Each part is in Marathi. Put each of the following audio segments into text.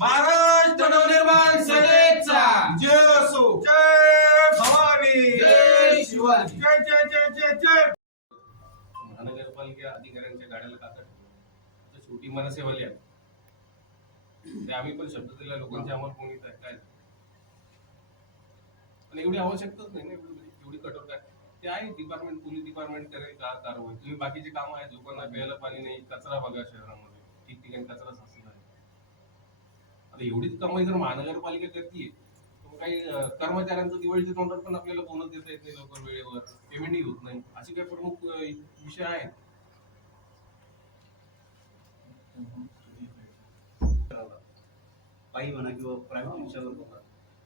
महाराष्ट्र नवनिर्माण सेनेचा जय असो. जय भवानी. जय शिवाजी. जय जय जय जय जय. महानगरपालिका अधिकाऱ्यांच्या गाड्याला का तर छोटी मनसेवाली आहेत. ते आम्ही पण शब्द दिला लोकांच्या आम्हाला कोणी काय काय पण एवढी आवश्यकताच नाही ना एवढी कठोर काय? ते आहे डिपार्टमेंट पोलीस डिपार्टमेंट करेल का कारवाई. तुम्ही बाकीचे काम आहेत लोकांना प्यायला पाणी नाही कचरा बघा शहरामध्ये. ठिकठिकाणी कचरा साचलेला आहे. आता एवढीच कमाई जर महानगरपालिका करतीये तर काही कर्मचाऱ्यांचं दिवाळीच्या तोंडावर पण आपल्याला बोनस देता येत नाही लवकर वेळेवर पेमेंटही होत नाही. अशी काही प्रमुख विषय आहेत? बाई म्हणा किंवा प्रायव्हेट रिक्षावर म्हणा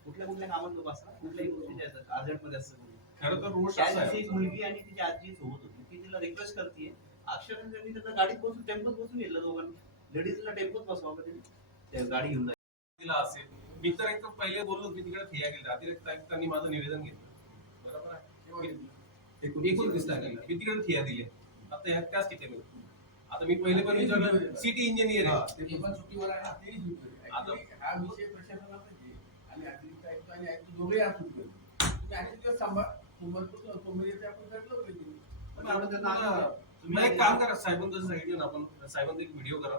कुठल्या कुठल्या कामात लोक असतात कुठल्याही गोष्टीच्या असतात आजमध्ये असतं कोणी. खरं तर असा दिवशी एक मुलगी आणि तिची आजी सोबत होती ती तिला रिक्वेस्ट करते अक्षरशः त्यांनी त्यांना गाडीत बसून टेम्पोत बसून गेलं दोघांनी. लेडीजला टेम्पोत बसवा गाडी घेऊन दिला असेल मी तर एक तर पहिले बोललो की तिकडे गेला अतिरिक्त आयुक्तांनी माझं निवेदन घेतलं बरोबर आहे तारखेला मी तिकडे ठिया दिले आता ह्या त्याच ठिकाणी आता मी पहिले पण विचारलं सिटी इंजिनियर आहे ते. आता- हा विषय प्रशासनाचा. आणि अतिरिक्त आयुक्त आणि आयुक्त. तुम्ही आणि सोमवारी आपण तुम्ही एक काम करा। साहेबांनी जसं सांगितलं ना आपण साहेबांचा एक व्हिडिओ करा।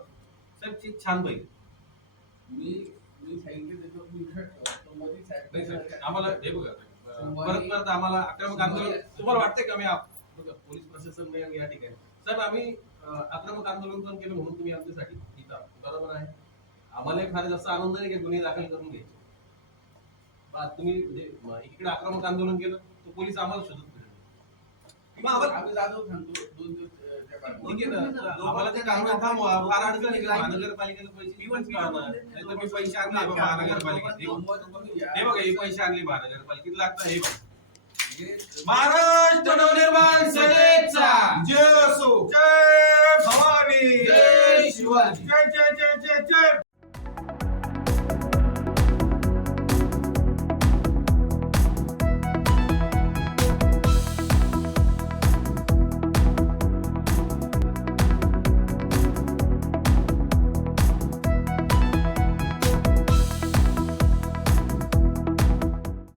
साहेब ती छान पाहिजे मी मी सांगितलं नाही साहेब, आम्हाला हे बघा. अं, परत परत आम्हाला आक्रमक आंदोलन तुम्हाला वाटतंय का मी आप- बघा, पोलीस प्रशासन नाही या ठिकाणी. साहेब आम्ही अं, आक्रमक आंदोलन पण केलं म्हणून तुम्ही आमच्यासाठी इथं आहात. बरोबर आहे. आम्हालाही फार जास्त आनंद नाही की गुन्हे दाखल करून घ्यायचे. बा, तुम्ही म्हणजे म, इकडे आक्रमक आंदोलन केलं तर पोलीस आम्हाला शोधत फिरले मग आम्हाला आम्ही जाधव थांबतो दोन दिवस आम्हाला ते कारवाई थांबवा. फार अडचण आहे. का पैसे इव्हन नाही तर मी पैसे आणले बा महानगरपालिकेत. सोमवारी तुम्ही या. हे बघा हे पैसे आणले महानगरपालिकेत. लागतात हे बघा. महाराष्ट्र नवनिर्माण सेनेचा. जय असो. जय भवानी. जय शिवाजी.